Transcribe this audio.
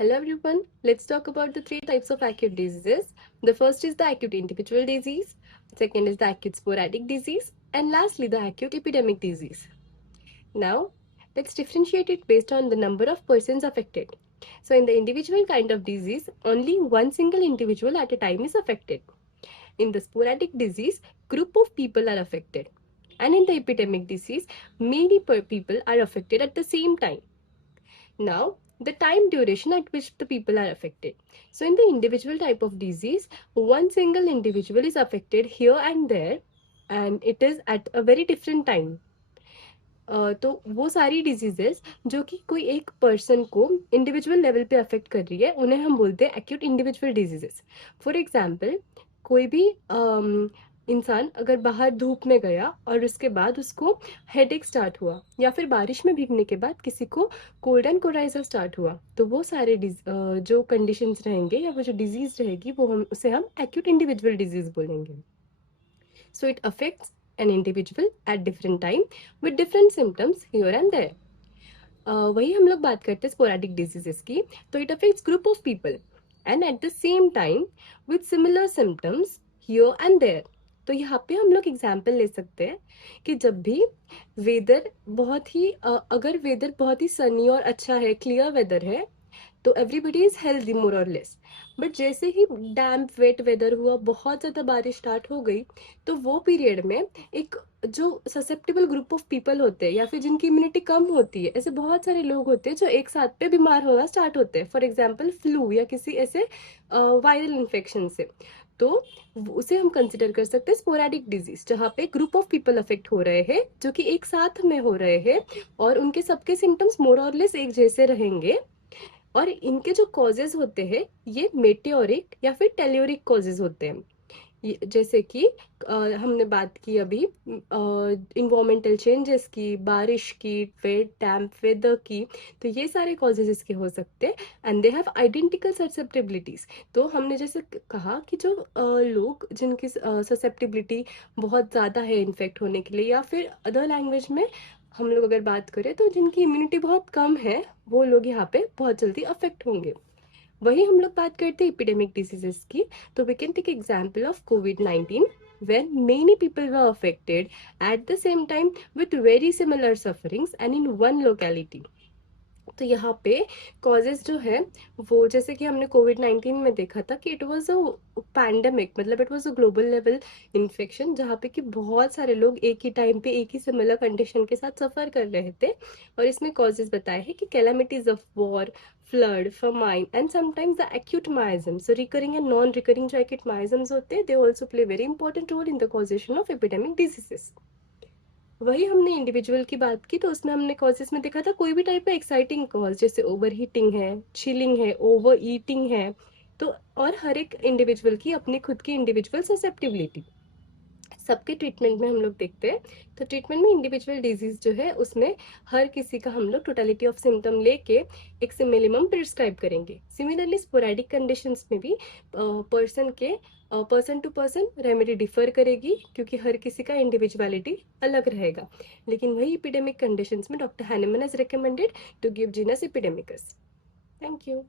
Hello everyone, let's talk about the three types of acute diseases. The first is the acute individual disease, second is the acute sporadic disease, and lastly the acute epidemic disease. Now, let's differentiate it based on the number of persons affected. So in the individual kind of disease, only one single individual at a time is affected. In the sporadic disease, group of people are affected. And in the epidemic disease, many people are affected at the same time. Now, the time duration at which the people are affected. So, in the individual type of disease, one single individual is affected here and there, and it is at a very different time. तो वो सारी diseases जो कि कोई एक person को individual level पे affect कर रही है उन्हें हम बोलते हैं acute individual diseases. For example, कोई भी इंसान अगर बाहर धूप में गया और उसके बाद उसको हेडेक स्टार्ट हुआ, या फिर बारिश में भीगने के बाद किसी को कोल्ड एंड कोराइजर स्टार्ट हुआ, तो वो सारे जो कंडीशंस रहेंगे या वो जो डिजीज रहेगी वो हम एक्यूट इंडिविजुअल डिजीज बोलेंगे. So it affects an individual at different time with different symptoms here and there. वही हम लोग बात करते हैं स्पोरेडिक डिजीजेस की. तो it affects group of people and at the same time with similar symptoms here and there. तो यहाँ पे हम लोग एग्जाम्पल ले सकते हैं कि जब भी वेदर बहुत ही अगर वेदर बहुत ही सनी और अच्छा है, क्लियर वेदर है, तो एवरीबडी इज हेल्दी मोर और लेस. बट जैसे ही डैम्प वेट वेदर हुआ, बहुत ज़्यादा बारिश स्टार्ट हो गई, तो वो पीरियड में एक जो ससेप्टेबल ग्रुप ऑफ पीपल होते हैं या फिर जिनकी इम्यूनिटी कम होती है, ऐसे बहुत सारे लोग होते हैं जो एक साथ पे बीमार होना स्टार्ट होते हैं. फॉर एग्जाम्पल फ्लू या किसी ऐसे वायरल इन्फेक्शन से. तो उसे हम कंसिडर कर सकते हैं स्पोरेडिक डिजीज, जहाँ पे ग्रुप ऑफ पीपल अफेक्ट हो रहे हैं जो कि एक साथ में हो रहे हैं और उनके सबके सिम्टम्स मोर और लेस एक जैसे रहेंगे. और इनके जो कॉजेज होते हैं ये मेटेओरिक या फिर टेल्योरिक कॉजेज होते हैं. जैसे कि हमने बात की अभी इन्वायरमेंटल चेंजेस की, बारिश की, वेट डैम्प वेदर की. तो ये सारे कॉजेज इसके हो सकते हैं एंड दे हैव आइडेंटिकल ससेप्टेबिलिटीज. तो हमने जैसे कहा कि जो लोग जिनकी ससेप्टेबिलिटी बहुत ज़्यादा है इन्फेक्ट होने के लिए, या फिर अदर लैंग्वेज में हम लोग अगर बात करें तो जिनकी इम्यूनिटी बहुत कम है, वो लोग यहाँ पे बहुत जल्दी अफेक्ट होंगे. वही हम लोग बात करते हैं एपिडेमिक डिजीजेस की. तो we can take example of covid when many people were affected at the same time with very similar sufferings and in one locality. तो यहाँ पे कॉजेज जो है वो, जैसे कि हमने कोविड-19 में देखा था कि इट वाज अ पैंडेमिक, मतलब it was a global level infection, जहाँ पे कि बहुत सारे लोग एक ही टाइम पे एक ही सिमिलर कंडीशन के साथ सफ़र कर रहे थे. और इसमें कॉजेज बताए हैं कि calamities of war, flood, famine and sometimes the acute miasms. So recurring and non-recurring जो acute miasms होते हैं, they also play very important role in the causation of epidemic diseases. वही हमने इंडिविजुअल की बात की, तो उसमें हमने कॉजेस में देखा था कोई भी टाइप का एक्साइटिंग कॉज, जैसे ओवर हीटिंग है, चिलिंग है, ओवर ईटिंग है. तो और हर एक इंडिविजुअल की अपनी खुद की इंडिविजुअल ससेप्टिबिलिटी. सबके ट्रीटमेंट में हम लोग देखते हैं. तो ट्रीटमेंट में इंडिविजुअल डिजीज जो है उसमें हर किसी का हम लोग टोटलिटी ऑफ सिम्टम लेके एक से मिनिमम प्रिस्क्राइब करेंगे. सिमिलरली स्पोरेडिक कंडीशंस में भी person to person remedy differ करेगी, क्योंकि हर किसी का इंडिविजुअलिटी अलग रहेगा. लेकिन वही एपिडेमिक कंडीशंस में doctor Hahnemann has recommended to give genus epidemicus. Thank you.